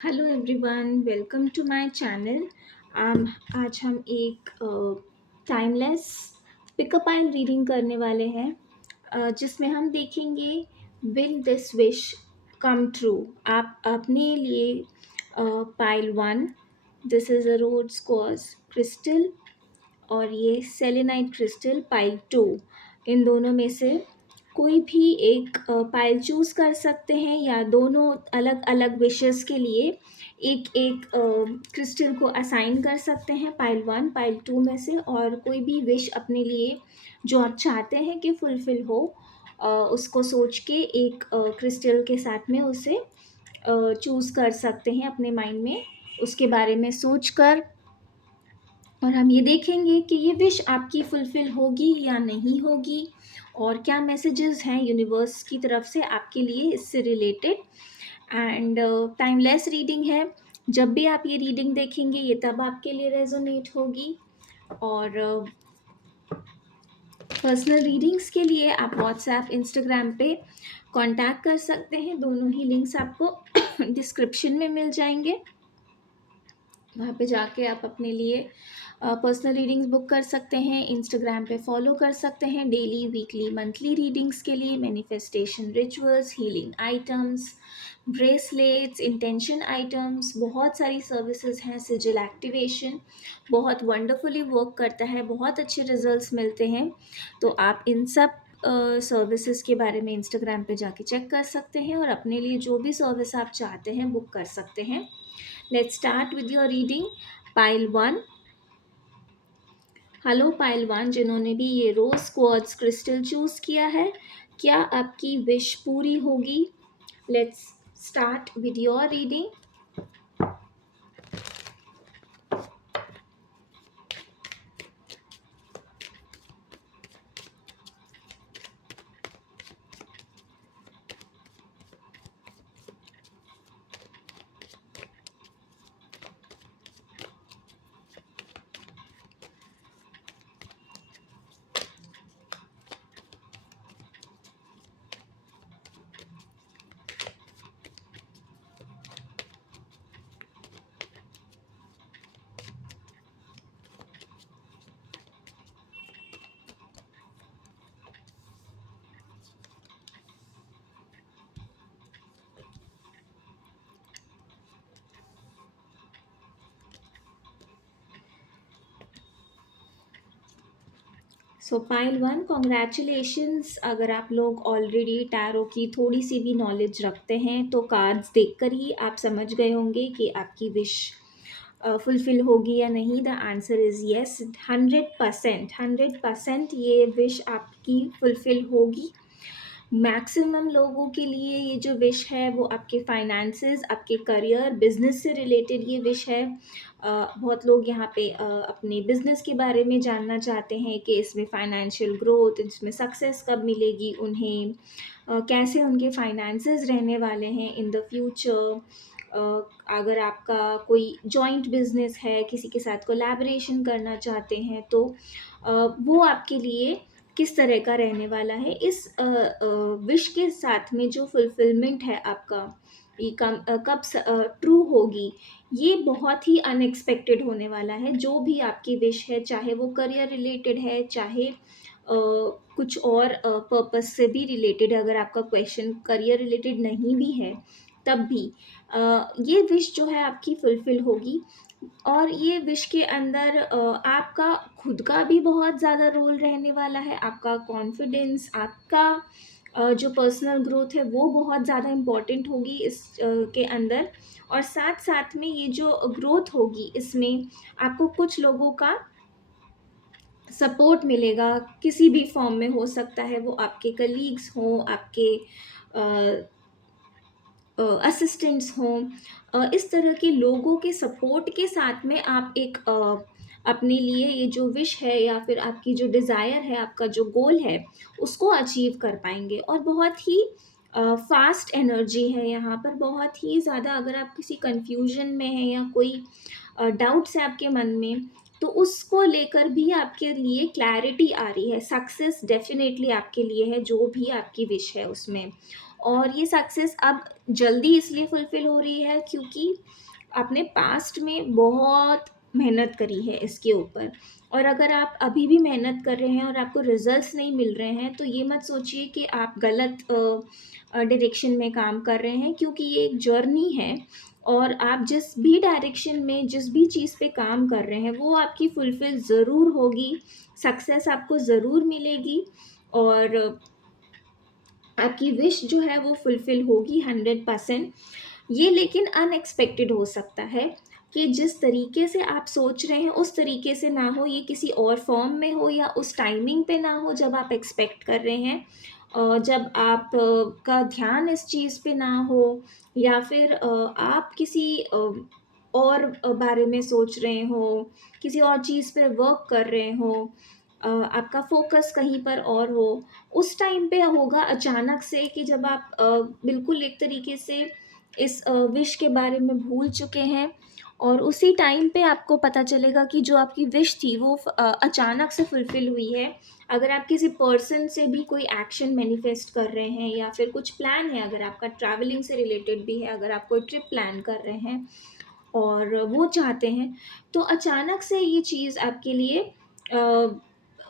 Hello everyone, welcome to my channel. आज हम एक टाइमलेस पिकअप एंड रीडिंग करने वाले हैं, जिसमें हम देखेंगे will this wish come true. आप अपने लिए pile one, this is a road स्क्वाज crystal, और ये सेलेनाइट क्रिस्टल पाइल टू। इन दोनों में से कोई भी एक पाइल चूज़ कर सकते हैं, या दोनों अलग अलग विशेस के लिए एक एक क्रिस्टल को असाइन कर सकते हैं, पाइल वन पाइल टू में से। और कोई भी विश अपने लिए जो आप चाहते हैं कि फुलफिल हो, उसको सोच के एक क्रिस्टल के साथ में उसे चूज़ कर सकते हैं अपने माइंड में, उसके बारे में सोच कर। और हम ये देखेंगे कि ये विश आपकी फुलफ़िल होगी या नहीं होगी, और क्या मैसेजेस हैं यूनिवर्स की तरफ से आपके लिए इससे रिलेटेड। एंड टाइमलेस रीडिंग है, जब भी आप ये रीडिंग देखेंगे ये तब आपके लिए रेजोनेट होगी। और पर्सनल रीडिंग्स के लिए आप व्हाट्सएप इंस्टाग्राम पे कांटेक्ट कर सकते हैं, दोनों ही लिंक्स आपको डिस्क्रिप्शन में मिल जाएंगे। वहाँ पे जाके आप अपने लिए पर्सनल रीडिंग्स बुक कर सकते हैं, इंस्टाग्राम पे फॉलो कर सकते हैं डेली, वीकली, मंथली रीडिंग्स के लिए, manifestation rituals, healing items, bracelets, intention items, बहुत सारी सर्विसेज हैं। सिजिल एक्टिवेशन बहुत वंडरफुली वर्क करता है, बहुत अच्छे रिजल्ट्स मिलते हैं। तो आप इन सब सर्विसेज के बारे में इंस्टाग्राम पे जाके चेक कर सकते हैं, और अपने लिए जो भी सर्विस आप चाहते हैं बुक कर सकते हैं। Let's start with your reading. Pile 1. Hello pile one, जिन्होंने भी ये रोज क्वार्ट्ज क्रिस्टल चूज किया है, क्या आपकी विश पूरी होगी? Let's start with your reading. So pile one, congratulations. अगर आप लोग ऑलरेडी टैरो की थोड़ी सी भी नॉलेज रखते हैं तो कार्ड्स देखकर ही आप समझ गए होंगे कि आपकी विश फुलफिल होगी या नहीं। The answer is yes, 100%। 100% ये विश आपकी फुलफिल होगी। मैक्सिमम लोगों के लिए ये जो विश है वो आपके फाइनेंसेस, आपके करियर, बिजनेस से रिलेटेड ये विश है। बहुत लोग यहाँ पे अपने बिजनेस के बारे में जानना चाहते हैं कि इसमें फाइनेंशियल ग्रोथ, इसमें सक्सेस कब मिलेगी उन्हें, कैसे उनके फाइनेंसेस रहने वाले हैं इन द फ्यूचर। अगर आपका कोई जॉइंट बिजनेस है, किसी के साथ कोलैबोरेशन करना चाहते हैं, तो वो आपके लिए किस तरह का रहने वाला है। इस विश के साथ में जो फुलफिलमेंट है आपका, ये कब ट्रू होगी, ये बहुत ही अनएक्सपेक्टेड होने वाला है। जो भी आपकी विश है, चाहे वो करियर रिलेटेड है, चाहे कुछ और पर्पस से भी रिलेटेड है, अगर आपका क्वेश्चन करियर रिलेटेड नहीं भी है तब भी ये विश जो है आपकी फुलफिल होगी। और ये विश के अंदर आपका खुद का भी बहुत ज़्यादा रोल रहने वाला है, आपका कॉन्फिडेंस, आपका जो पर्सनल ग्रोथ है वो बहुत ज़्यादा इम्पॉर्टेंट होगी इस के अंदर। और साथ साथ में ये जो ग्रोथ होगी, इसमें आपको कुछ लोगों का सपोर्ट मिलेगा, किसी भी फॉर्म में हो सकता है, वो आपके कलीग्स हों, आपके असिस्टेंट्स हों, इस तरह के लोगों के सपोर्ट के साथ में आप एक अपने लिए ये जो विश है, या फिर आपकी जो डिज़ायर है, आपका जो गोल है, उसको अचीव कर पाएंगे। और बहुत ही फास्ट एनर्जी है यहाँ पर, बहुत ही ज़्यादा। अगर आप किसी कंफ्यूजन में हैं या कोई डाउट्स है आपके मन में, तो उसको लेकर भी आपके लिए क्लैरिटी आ रही है। सक्सेस डेफिनेटली आपके लिए है, जो भी आपकी विश है उसमें। और ये सक्सेस अब जल्दी इसलिए फुलफ़िल हो रही है क्योंकि आपने पास्ट में बहुत मेहनत करी है इसके ऊपर। और अगर आप अभी भी मेहनत कर रहे हैं और आपको रिज़ल्ट्स नहीं मिल रहे हैं, तो ये मत सोचिए कि आप गलत डायरेक्शन में काम कर रहे हैं, क्योंकि ये एक जर्नी है। और आप जिस भी डायरेक्शन में, जिस भी चीज़ पे काम कर रहे हैं, वो आपकी फुलफ़िल ज़रूर होगी, सक्सेस आपको ज़रूर मिलेगी। और आपकी विश जो है वो फुलफ़िल होगी 100%। ये लेकिन अनएक्सपेक्टेड हो सकता है कि जिस तरीके से आप सोच रहे हैं उस तरीके से ना हो, ये किसी और फॉर्म में हो या उस टाइमिंग पे ना हो जब आप एक्सपेक्ट कर रहे हैं। जब आप का ध्यान इस चीज़ पे ना हो, या फिर आप किसी और बारे में सोच रहे हो, किसी और चीज़ पे वर्क कर रहे हो, आपका फ़ोकस कहीं पर और हो। उस टाइम पे होगा अचानक से कि जब आप बिल्कुल एक तरीके से इस विश के बारे में भूल चुके हैं, और उसी टाइम पे आपको पता चलेगा कि जो आपकी विश थी वो अचानक से फुलफ़िल हुई है। अगर आप किसी पर्सन से भी कोई एक्शन मैनिफेस्ट कर रहे हैं, या फिर कुछ प्लान है, अगर आपका ट्रैवलिंग से रिलेटेड भी है, अगर आप कोई ट्रिप प्लान कर रहे हैं और वो चाहते हैं, तो अचानक से ये चीज़ आपके लिए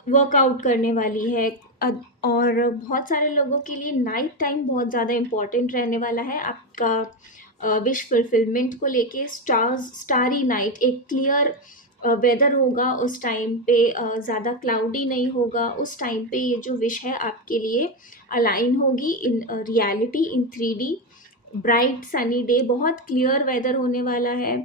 वर्कआउट करने वाली है। और बहुत सारे लोगों के लिए नाइट टाइम बहुत ज़्यादा इम्पोर्टेंट रहने वाला है आपका विश फुलफिलमेंट को लेके। स्टारी नाइट, एक क्लियर वेदर होगा उस टाइम पे, ज़्यादा क्लाउडी नहीं होगा उस टाइम पे। ये जो विश है आपके लिए अलाइन होगी in reality, in 3D। Bright sunny day, बहुत क्लियर वेदर होने वाला है।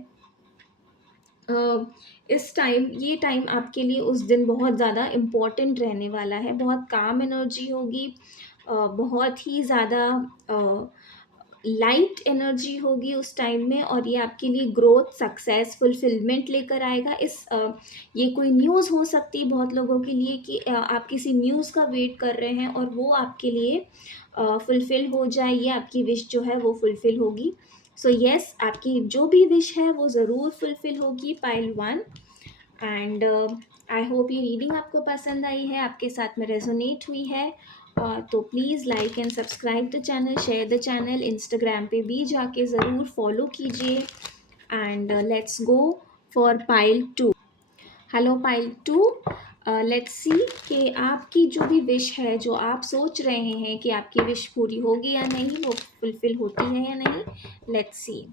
अ, इस टाइम, ये टाइम आपके लिए उस दिन बहुत ज़्यादा इम्पोर्टेंट रहने वाला है। बहुत काम एनर्जी होगी, बहुत ही ज़्यादा अ, लाइट एनर्जी होगी उस टाइम में, और ये आपके लिए ग्रोथ, सक्सेस, फुलफिलमेंट लेकर आएगा। ये कोई न्यूज़ हो सकती है बहुत लोगों के लिए कि आप किसी न्यूज़ का वेट कर रहे हैं और वो आपके लिए फुलफ़िल हो जाए, ये आपकी विश जो है वो फुलफ़िल होगी। सो येस, आपकी जो भी विश है वो ज़रूर फुलफ़िल होगी, पाइल 1। एंड आई होप ये रीडिंग आपको पसंद आई है, आपके साथ में रेजोनेट हुई है। तो please like and subscribe the channel, share the channel, Instagram पे भी जाके ज़रूर फॉलो कीजिए। And let's go for pile 2। Hello pile 2, let's see कि आपकी जो भी विश है, जो आप सोच रहे हैं कि आपकी विश पूरी होगी या नहीं, वो फुलफ़िल होती है या नहीं। Let's see.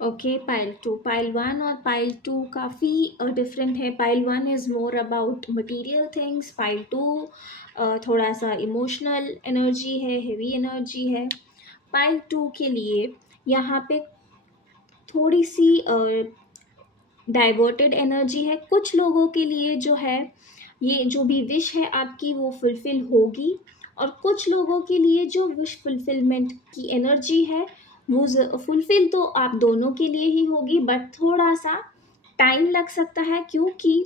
Okay, pile 2, pile 1 और पाइल 2 काफ़ी डिफरेंट है। Pile 1 is more about material things, pile 2 थोड़ा सा इमोशनल एनर्जी है, हेवी एनर्जी है। पाइल 2 के लिए यहाँ पे थोड़ी सी डाइवर्टेड एनर्जी है। कुछ लोगों के लिए जो है, ये जो भी विश है आपकी वो फुलफ़िल होगी, और कुछ लोगों के लिए जो विश फुलफ़िलमेंट की एनर्जी है वो फुलफ़िल तो आप दोनों के लिए ही होगी, बट थोड़ा-सा टाइम लग सकता है, क्योंकि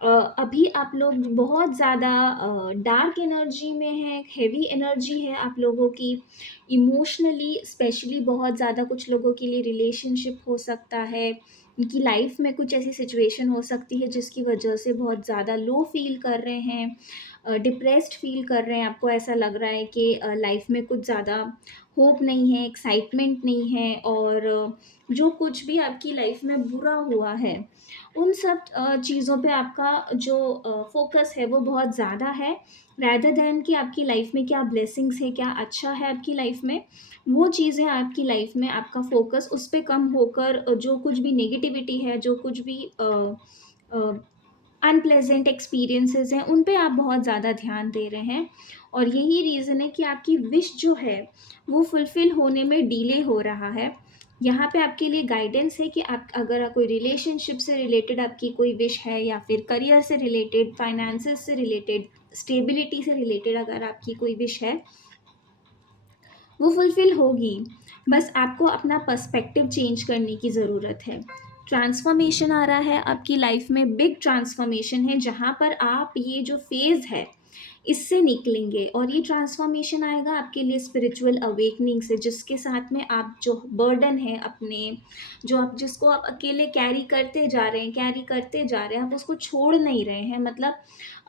अभी आप लोग बहुत ज़्यादा डार्क एनर्जी में हैं, हेवी एनर्जी है आप लोगों की। इमोशनली स्पेशली बहुत ज़्यादा, कुछ लोगों के लिए रिलेशनशिप हो सकता है, उनकी लाइफ में कुछ ऐसी सिचुएशन हो सकती है जिसकी वजह से बहुत ज़्यादा लो फील कर रहे हैं, डिप्रेस्ड फील कर रहे हैं। आपको ऐसा लग रहा है कि लाइफ में कुछ ज़्यादा होप नहीं है, एक्साइटमेंट नहीं है, और जो कुछ भी आपकी लाइफ में बुरा हुआ है, उन सब चीज़ों पे आपका जो फोकस है वो बहुत ज़्यादा है, रैदर दैन कि आपकी लाइफ में क्या ब्लेसिंग्स है, क्या अच्छा है आपकी लाइफ में। वो चीज़ें आपकी लाइफ में, आपका फ़ोकस उस पे कम होकर जो कुछ भी नेगेटिविटी है, जो कुछ भी अनप्लेजेंट एक्सपीरियंसेस हैं उन पे आप बहुत ज़्यादा ध्यान दे रहे हैं, और यही रीज़न है कि आपकी विश जो है वो फुलफ़िल होने में डिले हो रहा है। यहाँ पे आपके लिए गाइडेंस है कि आप अगर कोई रिलेशनशिप से रिलेटेड आपकी कोई विश है, या फिर करियर से रिलेटेड, फाइनेंसेस से रिलेटेड, स्टेबिलिटी से रिलेटेड अगर आपकी कोई विश है, वो फुलफ़िल होगी। बस आपको अपना पर्सपेक्टिव चेंज करने की ज़रूरत है। ट्रांसफ़ॉर्मेशन आ रहा है आपकी लाइफ़ में, बिग ट्रांसफ़ॉर्मेशन है, जहाँ पर आप ये जो फ़ेज़ है, इससे निकलेंगे, और ये ट्रांसफ़ॉर्मेशन आएगा आपके लिए स्पिरिचुअल अवेकनिंग से, जिसके साथ में आप जो बर्डन है अपने, जो आप जिसको आप अकेले कैरी करते जा रहे हैं, आप उसको छोड़ नहीं रहे हैं। मतलब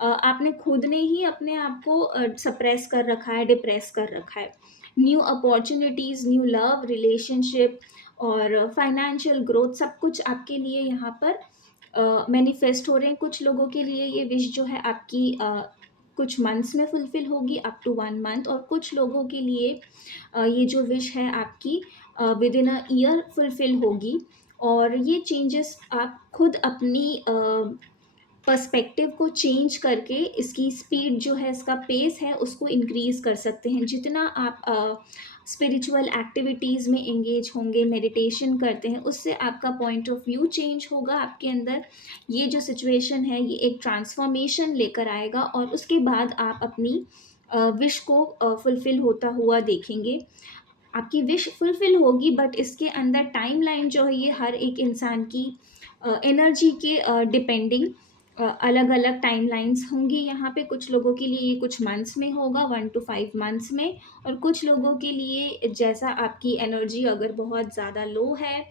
आपने खुद ने ही अपने आप को सप्रेस कर रखा है, डिप्रेस कर रखा है। New opportunities, new love, relationship और फाइनेंशियल ग्रोथ, सब कुछ आपके लिए यहाँ पर मैनिफेस्ट हो रहे हैं। कुछ लोगों के लिए ये विश जो है आपकी कुछ मंथ्स में फुलफ़िल होगी, अप टू 1 मंथ, और कुछ लोगों के लिए ये जो विश है आपकी विदिन अ ईयर फुलफ़िल होगी। और ये चेंजेस आप खुद अपनी पर्सपेक्टिव को चेंज करके इसकी स्पीड जो है, इसका पेस है, उसको इंक्रीज़ कर सकते हैं। जितना आप स्पिरिचुअल एक्टिविटीज़ में एंगेज होंगे, मेडिटेशन करते हैं, उससे आपका पॉइंट ऑफ व्यू चेंज होगा आपके अंदर। ये जो सिचुएशन है ये एक ट्रांसफॉर्मेशन लेकर आएगा, और उसके बाद आप अपनी विश को फुलफ़िल होता हुआ देखेंगे। आपकी विश फुलफ़िल होगी, बट इसके अंदर टाइमलाइन जो है ये हर एक इंसान की एनर्जी के डिपेंडिंग अलग-अलग टाइमलाइन्स होंगी। यहाँ पे कुछ लोगों के लिए ये कुछ मंथ्स में होगा, 1 टू 5 मंथ्स में, और कुछ लोगों के लिए, जैसा आपकी एनर्जी अगर बहुत ज़्यादा लो है,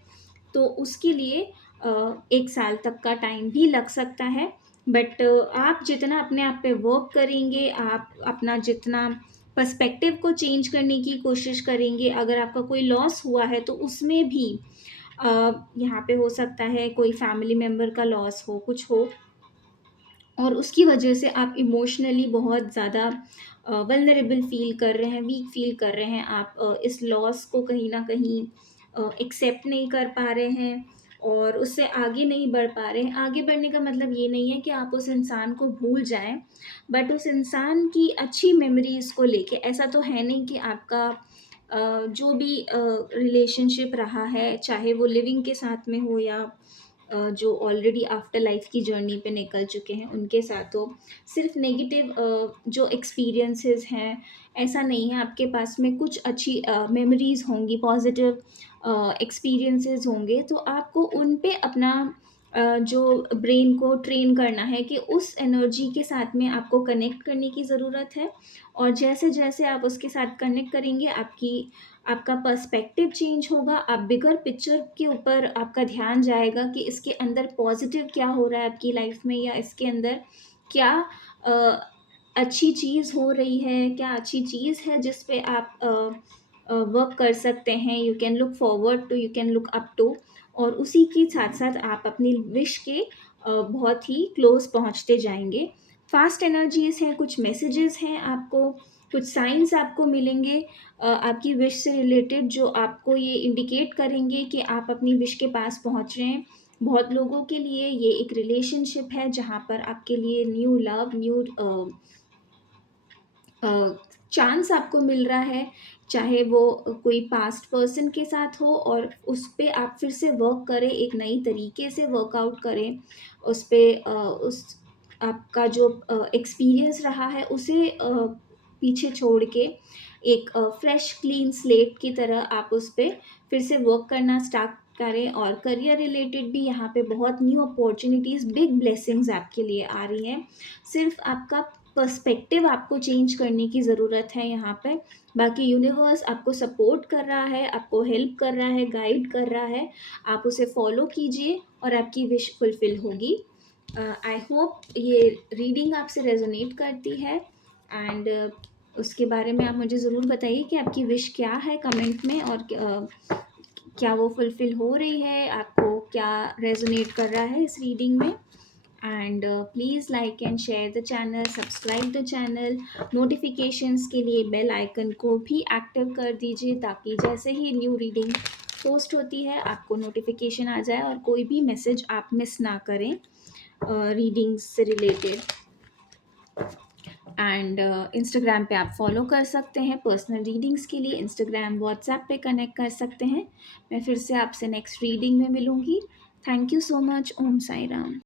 तो उसके लिए 1 साल तक का टाइम भी लग सकता है। बट आप जितना अपने आप पे वर्क करेंगे, आप अपना जितना पर्सपेक्टिव को चेंज करने की कोशिश करेंगे, अगर आपका कोई लॉस हुआ है तो उसमें भी अ, यहाँ पे हो सकता है कोई फैमिली मेंबर का लॉस हो, कुछ हो, और उसकी वजह से आप इमोशनली बहुत ज़्यादा वल्नरेबल फ़ील कर रहे हैं, वीक फ़ील कर रहे हैं। आप इस लॉस को कहीं न कहीं एक्सेप्ट नहीं कर पा रहे हैं, और उससे आगे नहीं बढ़ पा रहे हैं। आगे बढ़ने का मतलब ये नहीं है कि आप उस इंसान को भूल जाएँ, बट उस इंसान की अच्छी मेमोरीज़ को लेके, ऐसा तो है नहीं कि आपका जो भी रिलेशनशिप रहा है, चाहे वो लिविंग के साथ में हो, या जो ऑलरेडी आफ्टर लाइफ की जर्नी पे निकल चुके हैं उनके साथ हो, सिर्फ नेगेटिव जो एक्सपीरियंसेस हैं, ऐसा नहीं है। आपके पास में कुछ अच्छी मेमोरीज होंगी, पॉजिटिव एक्सपीरियंसेस होंगे, तो आपको उन पे अपना जो ब्रेन को ट्रेन करना है कि उस एनर्जी के साथ में आपको कनेक्ट करने की ज़रूरत है। और जैसे जैसे आप उसके साथ कनेक्ट करेंगे, आपका पर्सपेक्टिव चेंज होगा, आप बिगर पिक्चर के ऊपर आपका ध्यान जाएगा कि इसके अंदर पॉजिटिव क्या हो रहा है आपकी लाइफ में, या इसके अंदर क्या अ, अच्छी चीज़ हो रही है, क्या अच्छी चीज़ है जिस पे आप वर्क कर सकते हैं, you can look forward to, you can look up to, और उसी के साथ-साथ आप अपनी विश के बहुत ही क्लोज़ पहुँचते जाएँगे। फास्ट एनर्जीज़ हैं, कुछ मैसेजेस हैं आपको, कुछ साइन्स आपको मिलेंगे आपकी विश से रिलेटेड, जो आपको ये इंडिकेट करेंगे कि आप अपनी विश के पास पहुँच रहे हैं। बहुत लोगों के लिए ये एक रिलेशनशिप है जहाँ पर आपके लिए न्यू लव, न्यू चांस आपको मिल रहा है, चाहे वो कोई पास्ट पर्सन के साथ हो, और उस पे आप फिर से वर्क करें, एक नई तरीके से वर्कआउट करें, उस पे उस आपका जो एक्सपीरियंस रहा है उसे पीछे छोड़ के एक फ्रेश क्लीन स्लेट की तरह आप उस पे फिर से वर्क करना स्टार्ट करें। और करियर रिलेटेड भी यहाँ पे बहुत न्यू अपॉर्च्युनिटीज़, बिग ब्लेसिंग्स आपके लिए आ रही हैं। सिर्फ आपका पर्सपेक्टिव आपको चेंज करने की ज़रूरत है यहाँ पे। बाकी यूनिवर्स आपको सपोर्ट कर रहा है, आपको हेल्प कर रहा है, गाइड कर रहा है। आप उसे फॉलो कीजिए और आपकी विश फुलफिल होगी। आई होप ये रीडिंग आपसे रेजोनेट करती है, एंड उसके बारे में आप मुझे ज़रूर बताइए कि आपकी विश क्या है कमेंट में, और क्या वो फुलफिल हो रही है, आपको क्या रेजोनेट कर रहा है इस रीडिंग में। And please like and share the channel, subscribe the channel, notifications के लिए बेल आइकन को भी एक्टिव कर दीजिए, ताकि जैसे ही न्यू रीडिंग पोस्ट होती है आपको नोटिफिकेशन आ जाए और कोई भी मैसेज आप मिस ना करें। रीडिंग्स से रिलेटेड। एंड इंस्टाग्राम पे आप फॉलो कर सकते हैं पर्सनल रीडिंग्स के लिए। इंस्टाग्राम व्हाट्सएप पे कनेक्ट कर सकते हैं। मैं फिर से आपसे नेक्स्ट रीडिंग में मिलूँगी। Thank you so much. Om Sai Ram.